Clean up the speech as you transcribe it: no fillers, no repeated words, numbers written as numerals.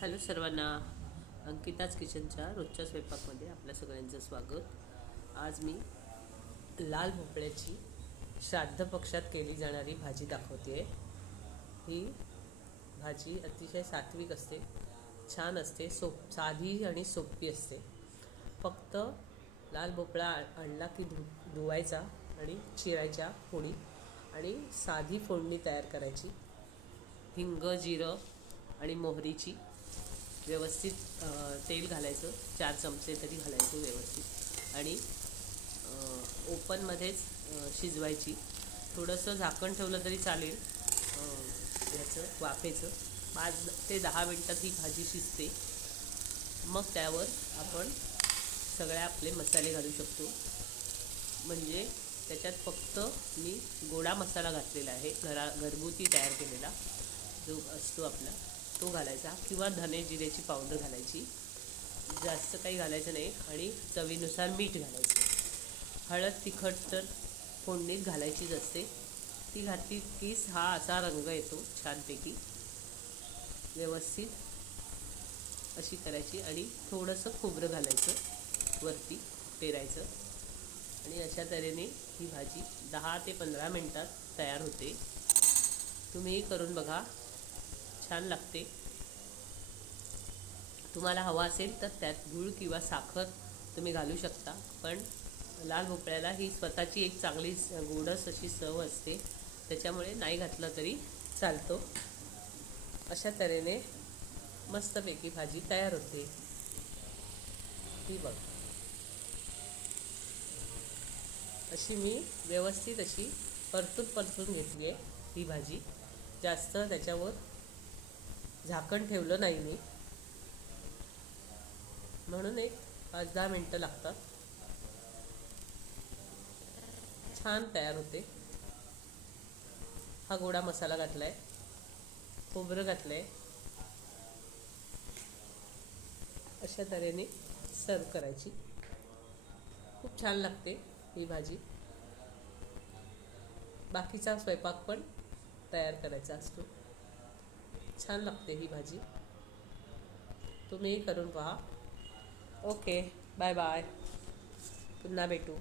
Hello सर्वांना, अंकिताज किचनच्या रोजच्या स्वयंपाकमध्ये आपल्या सगळ्यांचं स्वागत। आज मी लाल भोपळ्याची श्राद्ध पक्षात केली जाणारी भाजी दाखवते। ही भाजी अतिशय सात्विक असते, छान असते, साधी आणि सोपी असते। फक्त लाल भोपळा आणला की धुवायचा आणि चिरायच्या फोडी आणि साधी फोडणी तयार करायची। हिंग, जिरं आणि मोहरीची व्यवस्थित तेल घालायचं, 4 चमचे तरी घालायचं व्यवस्थित आणि ओपनमध्येच शिजवायची। थोडंसं झाकण ठेवलं तरी चालेल, याचं वाफेचं। 5 ते 10 मिनटात ही भाजी शिजते। मग त्यावर आपण सगळे आपले मसाले घालू शकतो। म्हणजे त्याच्यात फक्त मी गोडा मसाला घातलेला आहे, घरगुती तयार केलेला जो असतो आपला, तो घालायचा किंवा धने जिऱ्याची पावडर घालायची, जास्त काही घालायचं नाही। आणि चवीनुसार मीठ घालायचं। हळद तिखट तर फोडणीत घालायचीच असते, ती घातली की हा असा रंग येतो छानपैकी। व्यवस्थित अशी करायची आणि थोडंसं खोबरं घालायचं, वरती पेरायचं आणि अशा तऱ्हेने ही भाजी 10 ते 15 मिनटात तयार होते। तुम्ही करून बघा, छान लागते। तुम्हाला हवा असेल तर त्यात गूळ किंवा साखर तुम्ही घालू शकता, पण लाल भोपळ्याला ही स्वतःची एक चांगली गोडस अशी चव असते, त्याच्यामुळे नाही घातलं तरी चालतो। अशा तऱ्हेने मस्तपैकी भाजी तयार होते। ही बघ, अशी मी व्यवस्थित अशी परतून घेतली आहे ही भाजी। जास्त त्याच्यावर झाकण ठेवलं नाही मी, म्हणून एक 5-10 मिनटं लागतात, छान तयार होते। हा गोडा मसाला घातलाय, खोबरं घातलंय, अशा तऱ्हेने सर्व करायची। खूप छान लागते ही भाजी। बाकीचा स्वयंपाक पण तयार करायचा असतो, छान लागते ही भाजी। तुम्ही करून पहा। ओके, बाय बाय, पुन्हा भेटू।